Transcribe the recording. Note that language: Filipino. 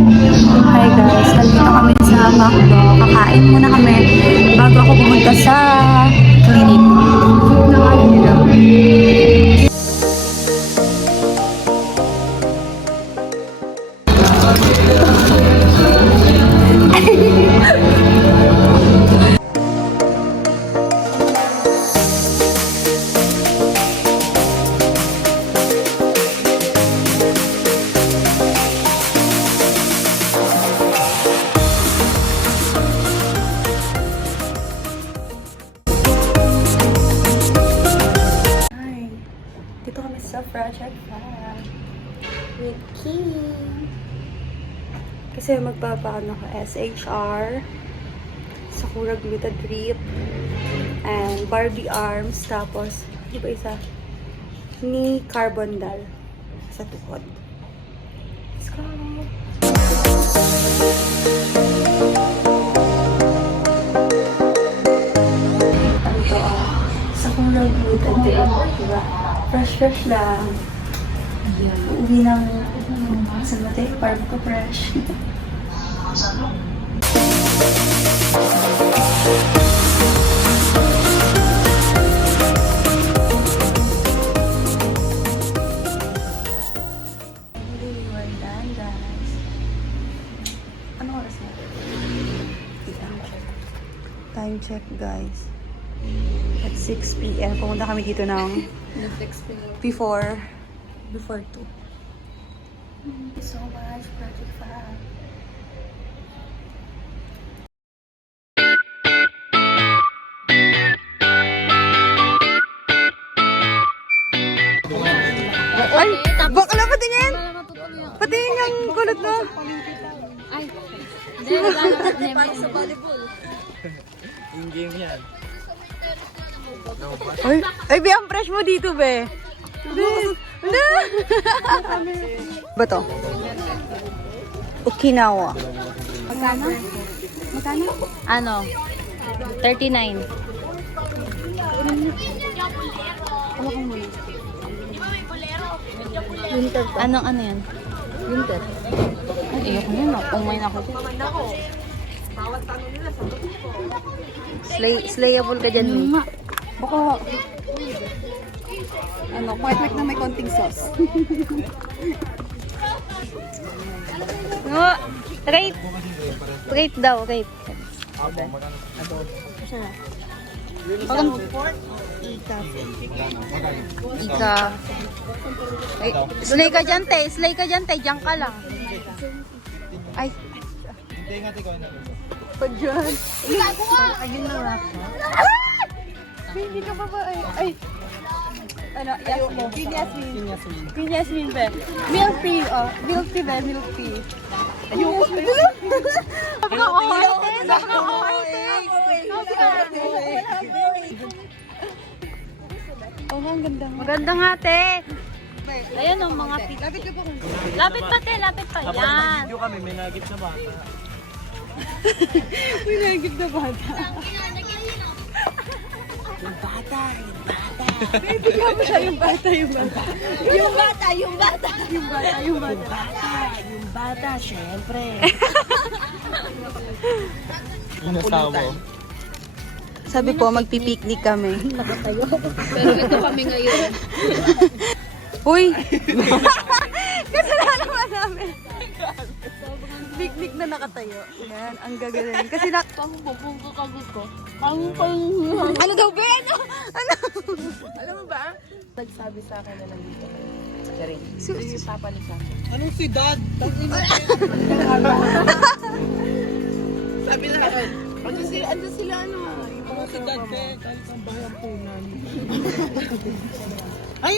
Hi guys, nandito kami sa McDo. Kakain muna kami bago ako pumunta sa clinic. Dito kami sa Project Fab with Kim. Kasi magpapaano ko SHR, Sakura Gluta Drip, and Barbie Arms. Tapos, di ba isa? Ni Carbon Dal sa tuhod. Let's go! Sakura Gluta Drip, diba? Fresh lang. Uwi ng Salvatec Park ko fresh. We're done, guys. Ano oras na? Time check, guys. At 6 p.m. Pumunta kami dito ng before 2. Thank you so much, Project Fab. Ay! Bakla pati yan! Pati yung kulot mo! Ay! Hindi, para sa volleyball. Yung game yan. Ay, be, ang fresh mo dito, be. Ba to? Okinawa. Magkano? Magkano? Ano? 39. Winter to. Ano yan? Winter. Ay, ayoko yun. Umay na ako. Slayable ka dyan, me. Baka, Ano, perfect na may konting sauce. no, rate. Rate daw, rate. Ika. Ay, slay ka dyan, te. Slay ka dyan, te. Diyan ka lang. Ay. Hindi nga ikaw na. Pag dyan. Ayun na lang. Hindi ka pa ba? Ay. Ano, Yasmin. Queen Yasmin, be. Milk tea, oh. Milk tea, be. Milk tea. Ayoko. Oh, ang ganda mo. Maganda nga, te. Ayan ang mga pizza. Lapit pa, te. Lapit pa. Habang Yan. mag-video kami, may nagit na bata. Pinagid na bata. Yung bata. Bigyan mo siya yung bata. Yung bata, syempre. Yung nasawa. Sabi po, magpipiknik kami. Pero ito kami ngayon. Uy! Kasalanan naman namin. Picnic na nakatayo. Yan, ang gagaling. Kasi Pagkakagot ko. ano daw ba? Ano? Alam mo ba? Nagsabi sa akin na nandito ka. Charing. Sus. Yung papa ni Sabi. Anong si Dad? Sabi na akin. Andun sila ano. Yung mga Si Dad, tropa mo. galit ang bayang punan. Ay!